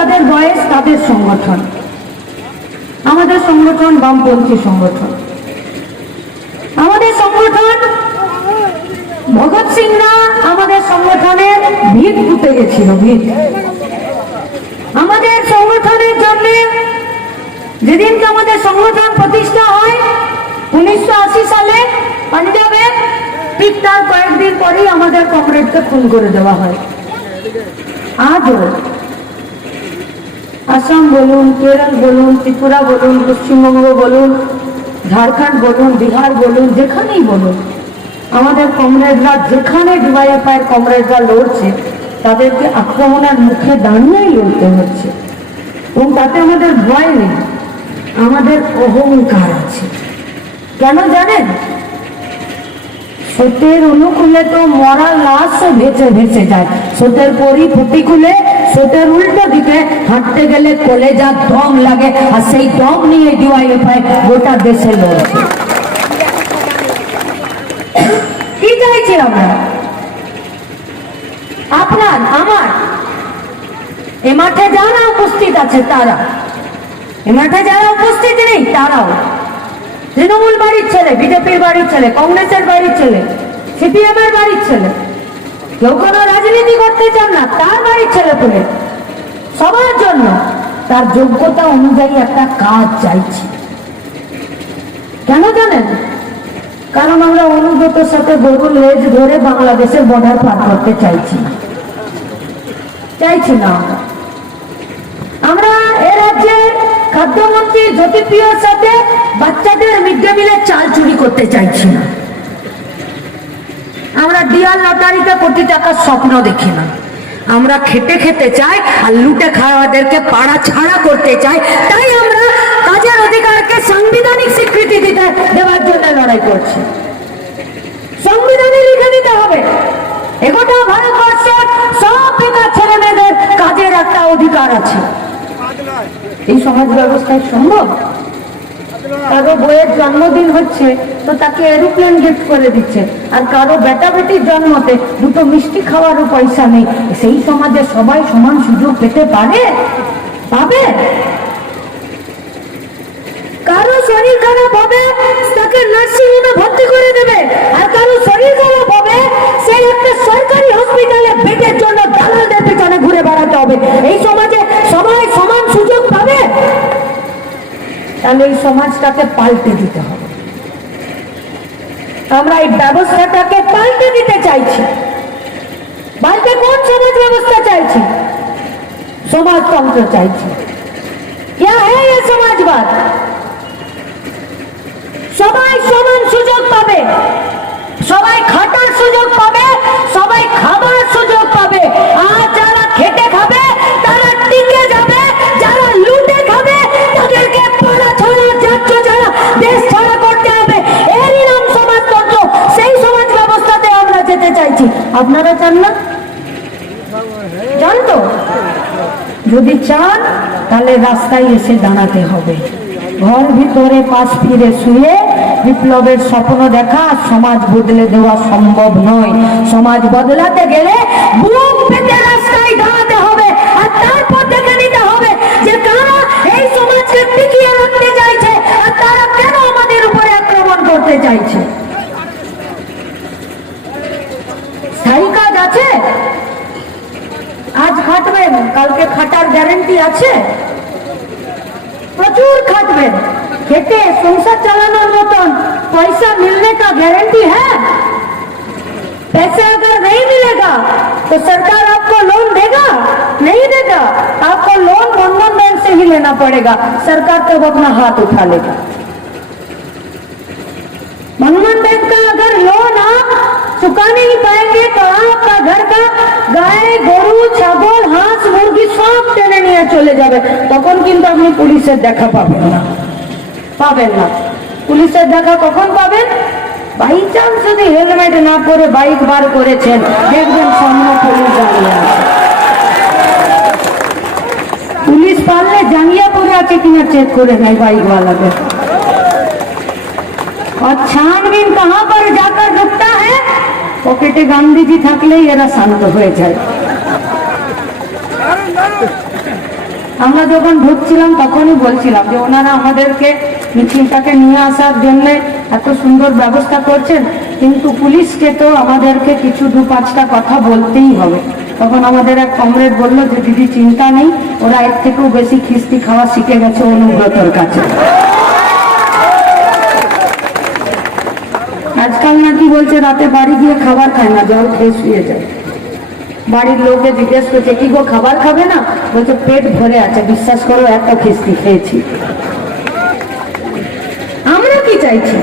যাদের বয়স, তাদের সংগঠন। আমাদের সংগঠন বামপন্থী সংগঠন। আমাদের সংগঠন, ভগৎ সিংরা আমাদের সংগঠনের ভিত পুঁতে গেছিল, ভিত। আমাদের সংগঠনের জন্য যেদিনকে আমাদের সংগঠন প্রতিষ্ঠা হয়, উনিশশো আশি সালে পাঞ্জাবে ঠিক তার কয়েকদিন পরেই আমাদের কমরেডকে খুন করে দেওয়া হয়। আজও আসাম বলুন, কেরল বলুন, ত্রিপুরা বলুন, পশ্চিমবঙ্গ বলুন, ঝাড়খণ্ড বলুন, বিহার বলুন, যেখানেই বলুন, আমাদের কমরেডরা যেখানে ডিওয়াইএফআইয়ের কমরেডরা লড়ছে, তাদেরকে আক্রমণের মুখে দাঁড়িয়েই লড়তে হচ্ছে। এবং তাতে আমাদের ভয় নেই, আমাদের অহংকার আছে। কেন জানেন? স্রোতের অনুকূলে তো মরা লাশ ভেসে ভেসে যায় স্রোতের পরি প্রতিকূলে স্রোতের উল্টো দিকে হাঁটতে গেলে কলেজা দম লাগে, আর সেই দম নিয়ে ডিওয়াইএফআই গোটা দেশে লড়ছে কি চাইছি আমরা? আপনার, আমার? এ মাঠে যারা উপস্থিত আছে তারা। এ মাঠে যারা উপস্থিত নেই, তারাও। তৃণমূল বাড়ির ছেলে, বিজেপির বাড়ির ছেলে, কংগ্রেসের বাড়ির ছেলে সিপিএম এর বাড়ির ছেলে, কেউ কোনো রাজনীতি করতে চান না, তার বাড়ির ছেলে পেলে। সবার জন্য তার যোগ্যতা অনুযায়ী একটা কাজ চাইছি। কেন জানেন? কারণ আমরা অনুগতের সাথে গরুর লেজ ধরে বাংলাদেশের বর্ডার পার করতে চাইছি। চাইছি না। আমরা এ রাজ্যের খাদ্যমন্ত্রী জ্যোতিপ্রিয়র সাথে বাচ্চাদের মিড ডে মিলের চাল চুরি করতে চাইছি না। আমরা ডিয়ার লটারিতে কোটি টাকার স্বপ্ন দেখি না। আমরা খেটে খেতে চাই আর লুটে খাওয়াদেরকে পাড়া ছাড়া করতে চাই। তাই আমরা কাজের অধিকারকে সাংবিধানিক স্বীকৃতি দিতে, দেওয়ার জন্য লড়াই করছি। সংবিধানে লিখে দিতে হবে এগোটা ভারতবর্ষের সব বেকার ছেলে মেয়েদের কাজের একটা অধিকার আছে। এই সমাজ ব্যবস্থায় সম্ভব? কারও বইয়ের জন্মদিন হচ্ছে, তো তাকে এরোপ্লেন গিফট করে দিচ্ছে। আর কারও বেটা বেটির জন্মতে দুটো মিষ্টি খাওয়ারও পয়সা নেই। সেই সমাজে সবাই সমান সুযোগ পেতে পারে পাবে কারও শরীর খারাপ হবে তাকে নার্সিং হোমে ভর্তি করে দেবে আর কারও শরীর খারাপ হবে সেই একটা সরকারি হসপিটালে বেডের জন্য দালালদের পেছনে ঘুরে বেড়াতে হবে এই সমাজে সবাই সমান সুযোগ পাবে তাহলে এই সমাজটাকে পাল্টে দিতে হবে আমরা এই ব্যবস্থাটাকে পাল্টে দিতে চাইছি পাল্টে কোন সমাজ ব্যবস্থা চাইছি সমাজতন্ত্র চাইছি क्या है ये समाजवाद সবাই সমান সুযোগ পাবে সবাই খাটার সুযোগ পাবে যেতে চাইছি আপনারা চান না? চান তো যদি চান, তাহলে রাস্তায় এসে দাঁড়াতে হবে। ঘর ভিতরে পাশ ফিরে শুয়ে বিপ্লবের স্বপ্ন দেখা, সমাজ বদলে দেওয়া সম্ভব নয়। সমাজ বদলাতে গেলে বুক খাটবেন কালকে খাটার গ্যারেন্টি আছে প্রচুর খাটবেন খেতে সংসার চালানোর মতন पैसा मिलने का गारंटी है पैसे अगर नहीं मिलेगा तो सरकार आपको लोन देगा नहीं देगा आपको लोन बंधन बैंक से ही लेना पड़ेगा सरकार तब अपना हाथ उठा लेगा बंधन बैंक का अगर लोन आप चुका नहीं पाएंगे तो आपका घर का গায়ে গরু ছাগল হাঁস মুরগি সব টেনে নিয়ে চলে যাবে তখন কিন্তু আপনি পুলিশের দেখা পাবেন না পাবেন না পুলিশের দেখা কখন পাবেন বাই চান্স যদি হেলমেট না পরে বাইক বার করেছেন দেখবেন সামনে পুলিশ দাঁড়িয়ে আছে পুলিশ পারলে জাঙ্গিয়া পরে আছে কিনা চেক করে নেয় বাইকওয়ালাদের और छानबीन कहाँ पर जाकर रुकता है পকেটে গান্ধীজি থাকলেই এরা শান্ত হয়ে যায় আমরা যখন ঢুকছিলাম তখনই বলছিলাম যে ওনারা আমাদেরকে মিছিলটাকে নিয়ে আসার জন্য এত সুন্দর ব্যবস্থা করছেন কিন্তু পুলিশকে তো আমাদেরকে কিছু দু পাঁচটা কথা বলতেই হবে তখন আমাদের এক কমরেড বললো যে দিদি চিন্তা নেই ওরা এর থেকেও বেশি খিস্তি খাওয়া শিখে গেছে অনুব্রতর কাছে বলছে, রাতে বাড়ি গিয়ে খাবার খায় না, জল খেয়ে শুয়ে যায়। বাড়ির লোকে জিজ্ঞেস করছে, কি গো, খাবার খাবে না? বলছে, পেট ভরে আছে, বিশ্বাস করো এত খিস্তি খেয়েছি। আমরা কি চাইছি?